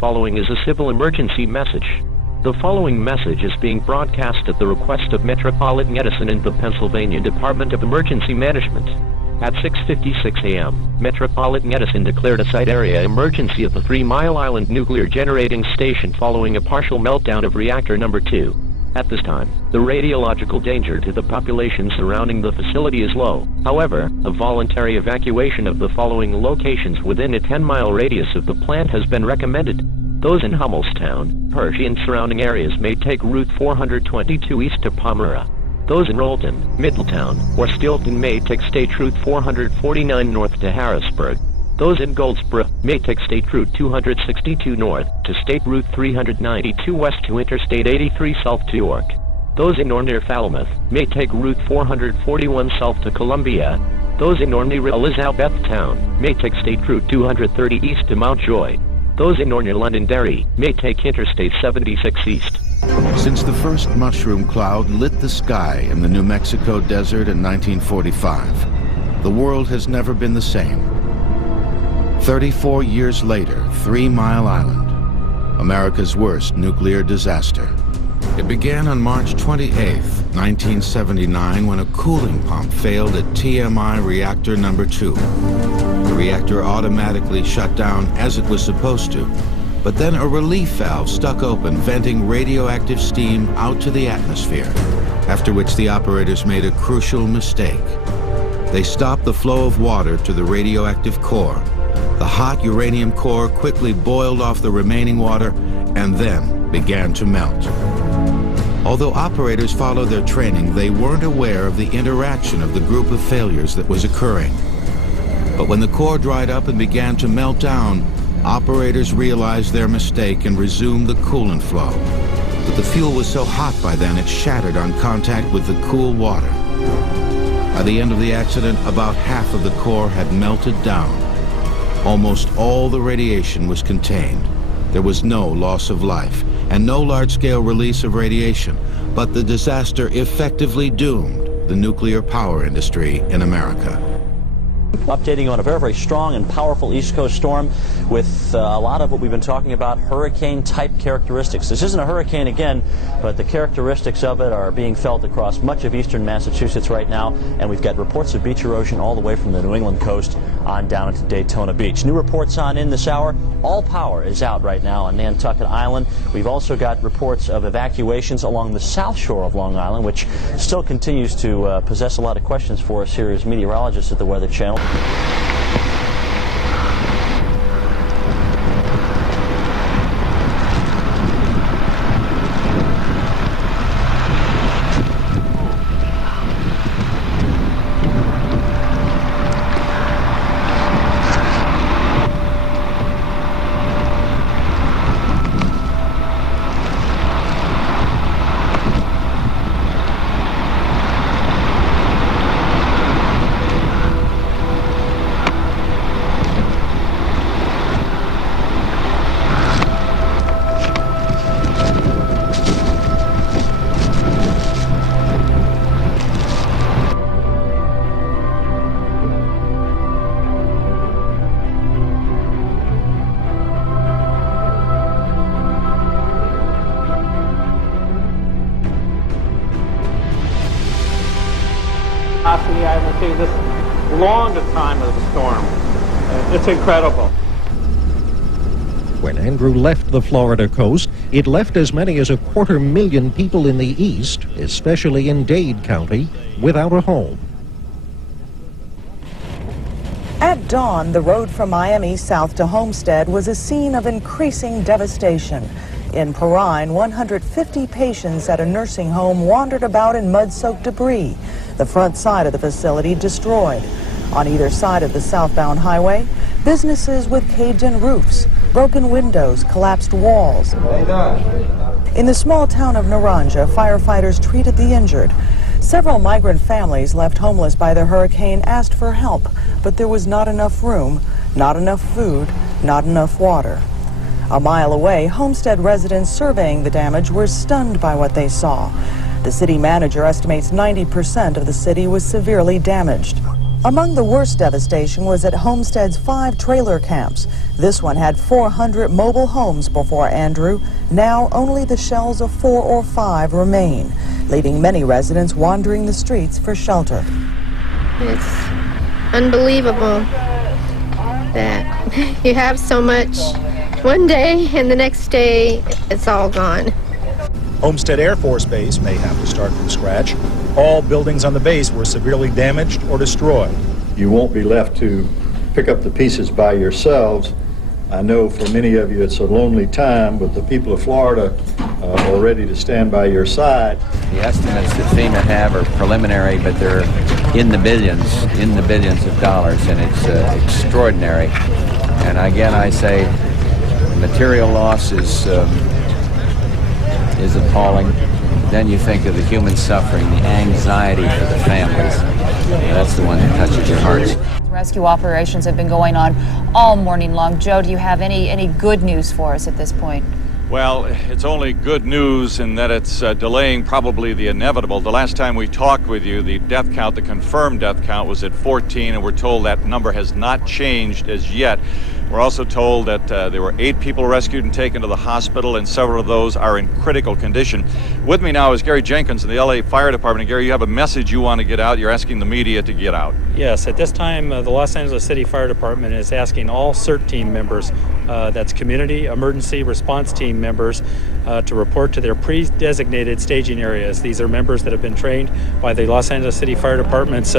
following is a civil emergency message. The following message is being broadcast at the request of Metropolitan Edison and the Pennsylvania Department of Emergency Management. At 6:56 a.m., Metropolitan Edison declared a site area emergency at the 3 Mile Island Nuclear Generating Station following a partial meltdown of reactor number 2. At this time, the radiological danger to the population surrounding the facility is low. However, a voluntary evacuation of the following locations within a 10-mile radius of the plant has been recommended. Those in Hummelstown, Hershey and surrounding areas may take Route 422 east to Palmyra. Those in Rolton, Middletown, or Stilton may take State Route 449 north to Harrisburg. Those in Goldsboro may take State Route 262 north to State Route 392 west to Interstate 83 south to York. Those in or near Falmouth may take Route 441 south to Columbia. Those in or near Elizabethtown may take State Route 230 east to Mountjoy. Those in or near Londonderry may take Interstate 76 east. Since the first mushroom cloud lit the sky in the New Mexico desert in 1945, the world has never been the same. 34 years later, 3 Mile Island, America's worst nuclear disaster. It began on March 28, 1979, when a cooling pump failed at TMI reactor number 2. The reactor automatically shut down as it was supposed to, but then a relief valve stuck open, venting radioactive steam out to the atmosphere, after which the operators made a crucial mistake. They stopped the flow of water to the radioactive core. The hot uranium core quickly boiled off the remaining water and then began to melt. Although operators followed their training, they weren't aware of the interaction of the group of failures that was occurring. But when the core dried up and began to melt down, operators realized their mistake and resumed the coolant flow. But the fuel was so hot by then it shattered on contact with the cool water. By the end of the accident, about half of the core had melted down. Almost all the radiation was contained. There was no loss of life and no large-scale release of radiation, but the disaster effectively doomed the nuclear power industry in America. Updating on a very, very strong and powerful East Coast storm with a lot of what we've been talking about, hurricane-type characteristics. This isn't a hurricane again, but the characteristics of it are being felt across much of eastern Massachusetts right now, and we've got reports of beach erosion all the way from the New England coast on down into Daytona Beach. New reports on in this hour. All power is out right now on Nantucket Island. We've also got reports of evacuations along the south shore of Long Island, which still continues to possess a lot of questions for us here as meteorologists at the Weather Channel. I haven't seen this longest time of the storm. It's incredible. When Andrew left the Florida coast, it left as many as 250,000 people in the east, especially in Dade County, without a home. At dawn, the road from Miami south to Homestead was a scene of increasing devastation. In Perrine, 150 patients at a nursing home wandered about in mud-soaked debris. The front side of the facility destroyed. On either side of the southbound highway, businesses with caved-in roofs, broken windows, collapsed walls. In the small town of Naranja, firefighters treated the injured. Several migrant families left homeless by the hurricane asked for help, but there was not enough room, not enough food, not enough water. A mile away, Homestead residents surveying the damage were stunned by what they saw. The city manager estimates 90% of the city was severely damaged. Among the worst devastation was at Homestead's 5 trailer camps. This one had 400 mobile homes before Andrew. Now only the shells of 4 or 5 remain, leaving many residents wandering the streets for shelter. It's unbelievable that you have so much one day and the next day it's all gone. Homestead Air Force Base may have to start from scratch. All buildings on the base were severely damaged or destroyed. You won't be left to pick up the pieces by yourselves. I know for many of you it's a lonely time, but the people of Florida are ready to stand by your side. The estimates that FEMA have are preliminary, but they're in the billions of dollars, and it's extraordinary. And again, I say material loss is appalling. Then you think of the human suffering, the anxiety for the families. That's the one that touches your hearts. Rescue operations have been going on all morning long. Joe, do you have any good news for us at this point? Well, it's only good news in that it's delaying probably the inevitable. The last time we talked with you, the death count, the confirmed death count, was at 14, and we're told that number has not changed as yet. We're also told that there were 8 people rescued and taken to the hospital, and several of those are in critical condition. With me now is Gary Jenkins in the LA Fire Department. And Gary, you have a message you want to get out. You're asking the media to get out. Yes, at this time, the Los Angeles City Fire Department is asking all CERT team members, that's Community Emergency Response Team members, to report to their pre-designated staging areas. These are members that have been trained by the Los Angeles City Fire Department's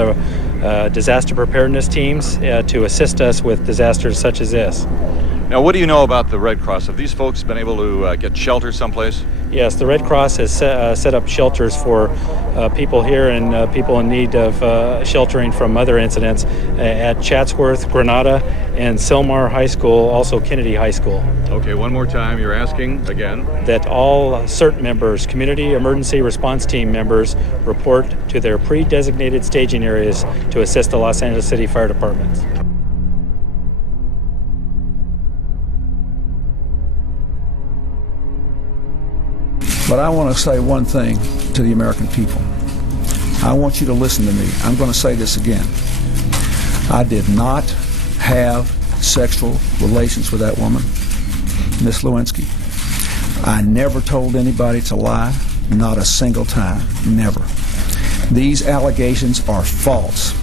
disaster preparedness teams to assist us with disasters such as this. Now, what do you know about the Red Cross? Have these folks been able to get shelter someplace? Yes, the Red Cross has set up shelters for people here and people in need of sheltering from other incidents at Chatsworth, Granada, and Sylmar High School, also Kennedy High School. Okay, one more time, you're asking again? That all CERT members, Community Emergency Response Team members, report to their pre-designated staging areas to assist the Los Angeles City Fire Department. But I want to say one thing to the American people. I want you to listen to me. I'm going to say this again. I did not have sexual relations with that woman, Miss Lewinsky. I never told anybody to lie, not a single time, never. These allegations are false,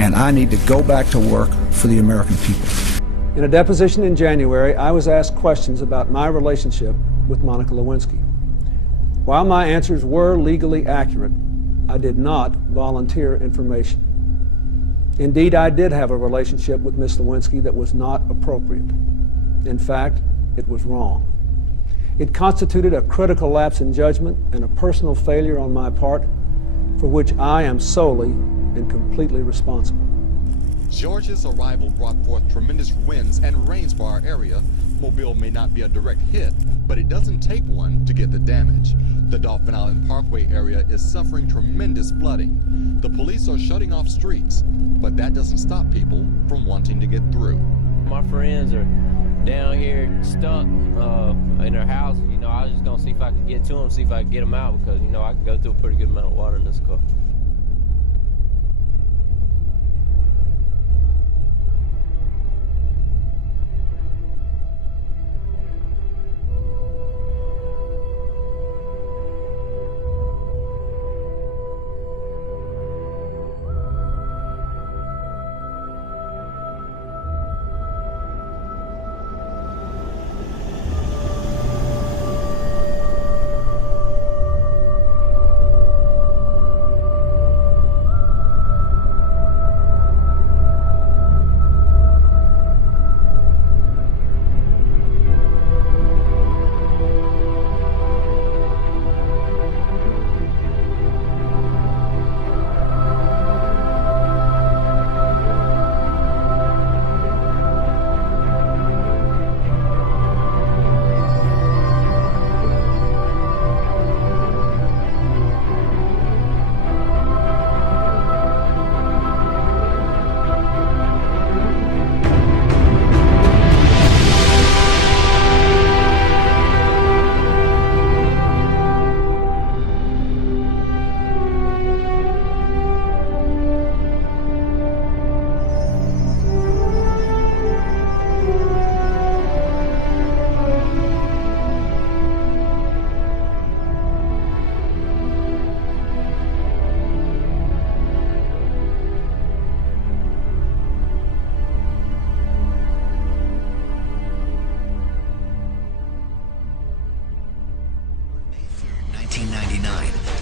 and I need to go back to work for the American people. In a deposition in January, I was asked questions about my relationship with Monica Lewinsky. While my answers were legally accurate, I did not volunteer information. Indeed, I did have a relationship with Miss Lewinsky that was not appropriate. In fact, it was wrong. It constituted a critical lapse in judgment and a personal failure on my part for which I am solely and completely responsible. Georgia's arrival brought forth tremendous winds and rains for our area. Mobile may not be a direct hit, but it doesn't take one to get the damage. The Dauphin Island Parkway area is suffering tremendous flooding. The police are shutting off streets, but that doesn't stop people from wanting to get through. My friends are down here stuck in their houses. You know, I was just gonna see if I could get to them, see if I could get them out, because, you know, I can go through a pretty good amount of water in this car.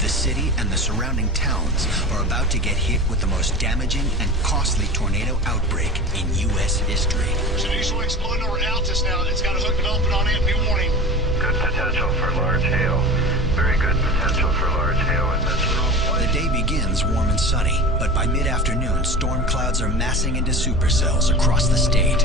the city and the surrounding towns are about to get hit with the most damaging and costly tornado outbreak in U.S. history. There's an easterly exploding over Altus now. It's got a hook developing on it. New warning. Good potential for large hail. Very good potential for large hail in this room. The day begins warm and sunny, but by mid-afternoon, storm clouds are massing into supercells across the state.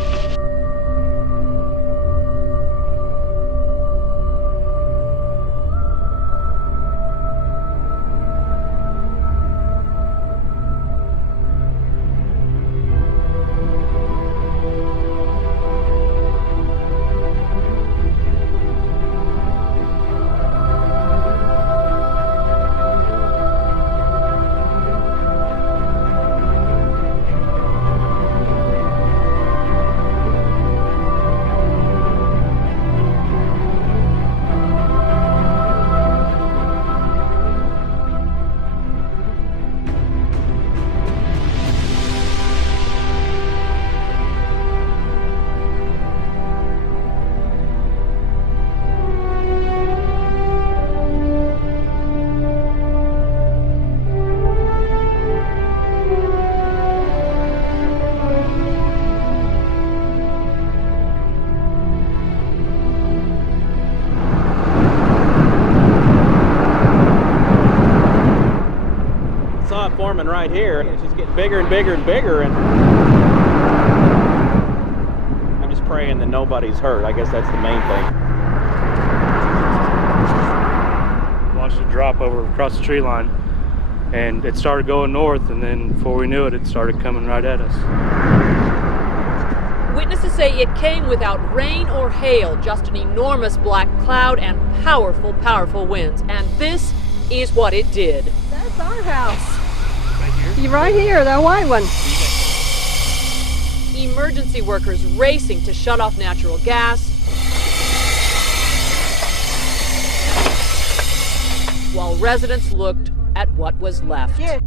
Forming right here, and it's just getting bigger and bigger and bigger, and I'm just praying that nobody's hurt. I guess that's the main thing. Watched it drop over across the tree line, and it started going north, and then before we knew it, it started coming right at us. Witnesses say it came without rain or hail, just an enormous black cloud and powerful, powerful winds. And this is what it did. That's our house. Right here, that white one. Emergency workers racing to shut off natural gas, while residents looked at what was left. Yeah.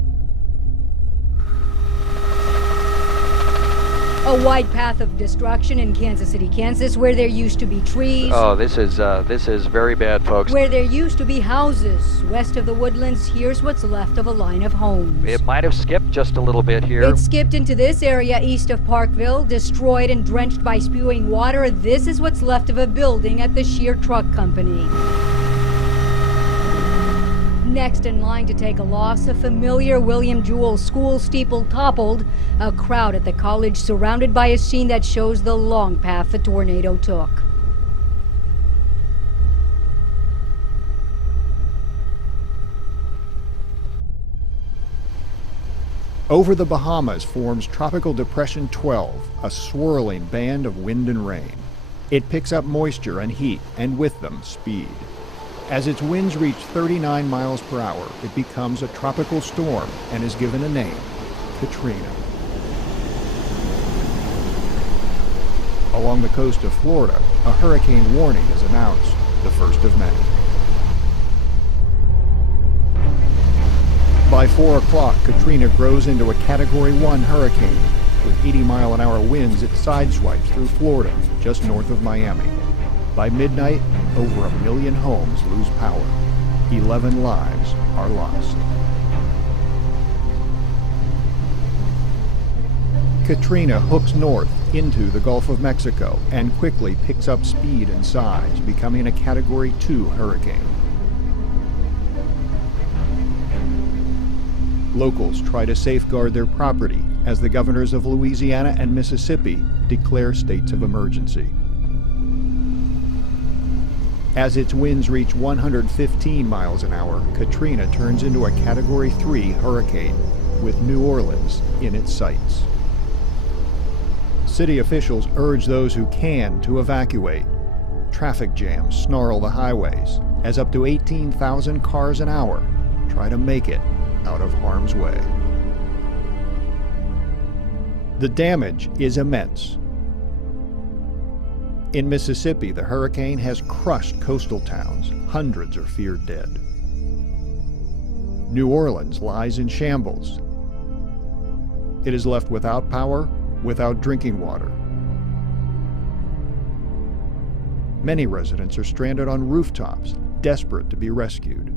A wide path of destruction in Kansas City, Kansas, where there used to be trees. Oh, this is very bad, folks. Where there used to be houses. West of the Woodlands, here's what's left of a line of homes. It might have skipped just a little bit here. It skipped into this area east of Parkville, destroyed and drenched by spewing water. This is what's left of a building at the Shear Truck Company. Next in line to take a loss, a familiar William Jewell school steeple toppled, a crowd at the college surrounded by a scene that shows the long path the tornado took. Over the Bahamas forms Tropical Depression 12, a swirling band of wind and rain. It picks up moisture and heat, and with them, speed. As its winds reach 39 miles per hour, it becomes a tropical storm and is given a name, Katrina. Along the coast of Florida, a hurricane warning is announced, the first of many. By 4 o'clock, Katrina grows into a Category 1 hurricane. With 80-mile-an-hour winds, it sideswipes through Florida, just north of Miami. By midnight, over 1 million homes lose power. 11 lives are lost. Katrina hooks north into the Gulf of Mexico and quickly picks up speed and size, becoming a Category 2 hurricane. Locals try to safeguard their property as the governors of Louisiana and Mississippi declare states of emergency. As its winds reach 115 miles an hour, Katrina turns into a Category 3 hurricane, with New Orleans in its sights. City officials urge those who can to evacuate. Traffic jams snarl the highways as up to 18,000 cars an hour try to make it out of harm's way. The damage is immense. In Mississippi, the hurricane has crushed coastal towns. Hundreds are feared dead. New Orleans lies in shambles. It is left without power, without drinking water. Many residents are stranded on rooftops, desperate to be rescued.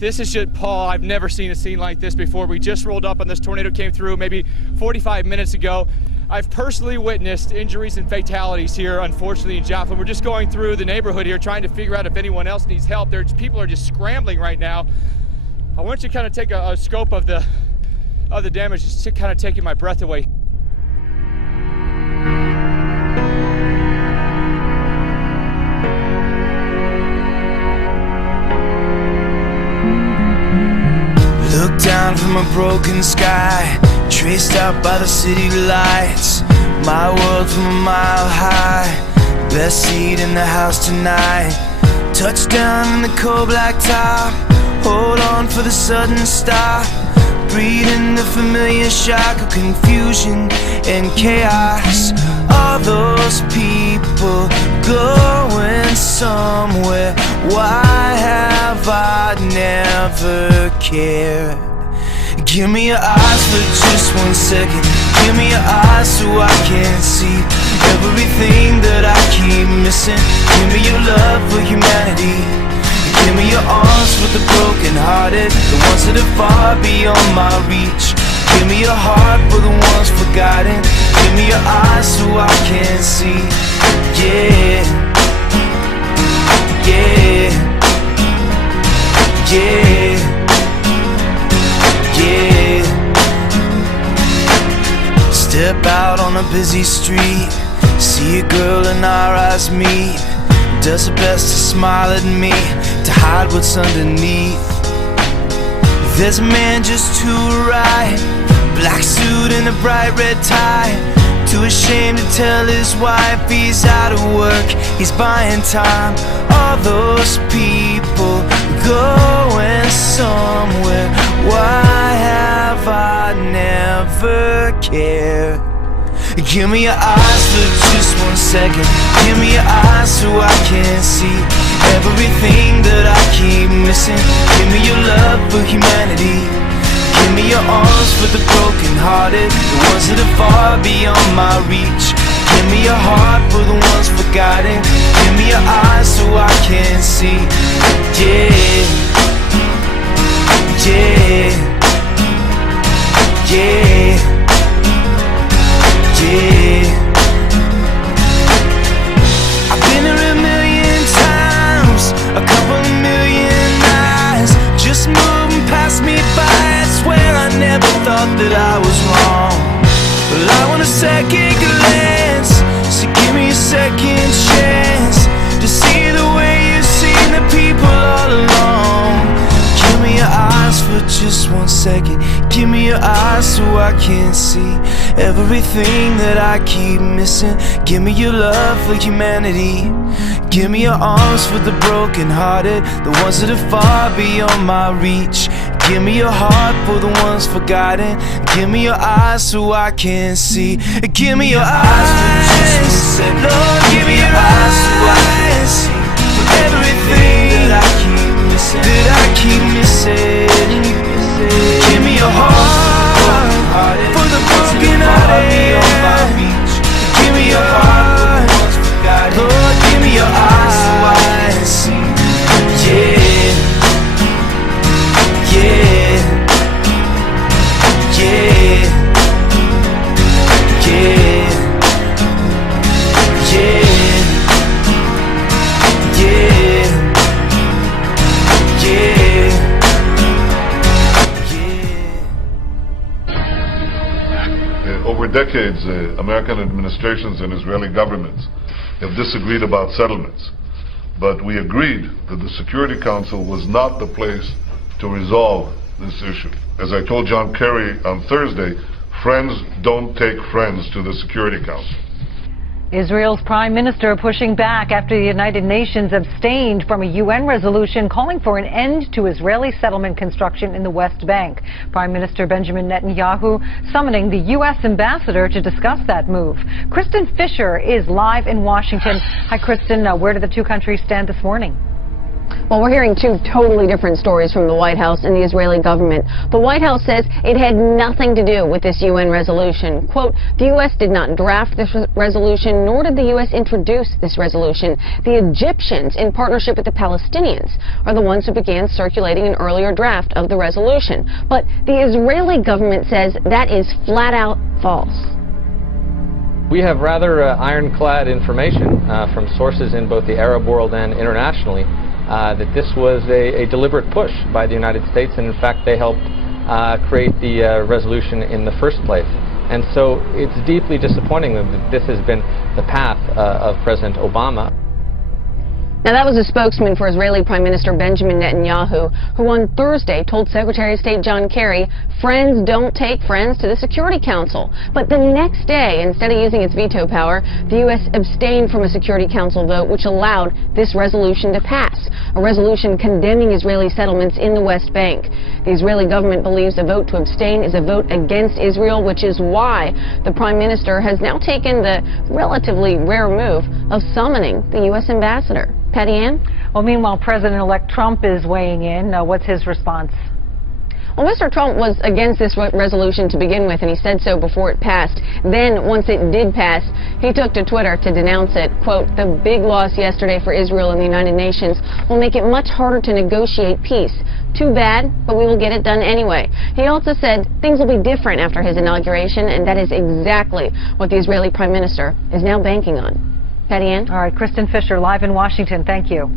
This is just, Paul, I've never seen a scene like this before. We just rolled up on this tornado, came through maybe 45 minutes ago. I've personally witnessed injuries and fatalities here, unfortunately, in Joplin. We're just going through the neighborhood here trying to figure out if anyone else needs help. People are just scrambling right now. I want you to kind of take a scope of the damage, just to kind of taking my breath away. Look down from a broken sky, traced out by the city lights. My world from a mile high, best seat in the house tonight. Touchdown in the cold black top, hold on for the sudden stop. Breathing the familiar shock of confusion and chaos. All those people going somewhere. Why have I never cared? Give me your eyes for just 1 second. Give me your eyes so I can see everything that I keep missing. Give me your love for humanity. Give me your arms for the broken hearted, the ones that are far beyond my reach. Give me your heart for the ones forgotten. Give me your eyes so I can see. Yeah, yeah, yeah, yeah. Step out on a busy street, see a girl and our eyes meet. Does her best to smile at me, to hide what's underneath. There's a man just to her right, black suit and a bright red tie. Too ashamed to tell his wife he's out of work, he's buying time. All those people going somewhere. Why have I never cared? Give me your eyes for just 1 second. Give me your eyes so I can see everything that I keep missing. Give me your love for humanity. Give me your arms for the broken hearted, the ones that are far beyond my reach. Give me your heart for the ones forgotten. Give me your eyes so I can see. Yeah, yeah, yeah, yeah. I've been here a million times, a couple of million eyes just moving past me by. I swear I never thought that I was wrong. Well, I want a second glance, so give me a second chance to see the way you've seen the people all along. Give me your eyes for just 1 second. Give me your eyes so I can see everything that I keep missing. Give me your love for humanity. Give me your arms for the broken hearted, the ones that are far beyond my reach. Give me your heart for the ones forgotten. Give me your eyes so I can see. Give me your eyes for just 1 second. Lord, give me your eyes so I can see everything that I keep missing. Give me your heart for the broken hearted. Give me your heart, Lord, give me your eyes so I can see. Yeah, yeah, yeah, yeah, yeah, yeah, yeah. Over decades, American administrations and Israeli governments have disagreed about settlements, but we agreed that the Security Council was not the place to resolve this issue. As I told John Kerry on Thursday, friends don't take friends to the Security Council. Israel's prime minister pushing back after the United Nations abstained from a UN resolution calling for an end to Israeli settlement construction in the West Bank. Prime Minister Benjamin Netanyahu summoning the U.S. ambassador to discuss that move. Kristen Fisher is live in Washington. Hi, Kristen. Where do the two countries stand this morning? Well, we're hearing two totally different stories from the White House and the Israeli government. The White House says it had nothing to do with this UN resolution. Quote, the U.S. did not draft this resolution, nor did the U.S. introduce this resolution. The Egyptians, in partnership with the Palestinians, are the ones who began circulating an earlier draft of the resolution. But the Israeli government says that is flat out false. We have rather ironclad information from sources in both the Arab world and internationally that this was a deliberate push by the United States, and in fact they helped create the resolution in the first place. And so it's deeply disappointing that this has been the path of President Obama. Now, that was a spokesman for Israeli Prime Minister Benjamin Netanyahu, who on Thursday told Secretary of State John Kerry, friends don't take friends to the Security Council. But the next day, instead of using its veto power, the U.S. abstained from a Security Council vote which allowed this resolution to pass, a resolution condemning Israeli settlements in the West Bank. The Israeli government believes a vote to abstain is a vote against Israel, which is why the Prime Minister has now taken the relatively rare move of summoning the U.S. ambassador. Patty Ann? Well, meanwhile, President-elect Trump is weighing in. What's his response? Well, Mr. Trump was against this resolution to begin with, and he said so before it passed. Then, once it did pass, he took to Twitter to denounce it. Quote, the big loss yesterday for Israel in the United Nations will make it much harder to negotiate peace. Too bad, but we will get it done anyway. He also said things will be different after his inauguration, and that is exactly what the Israeli Prime Minister is now banking on. Patty Ann? All right, Kristen Fisher, live in Washington. Thank you.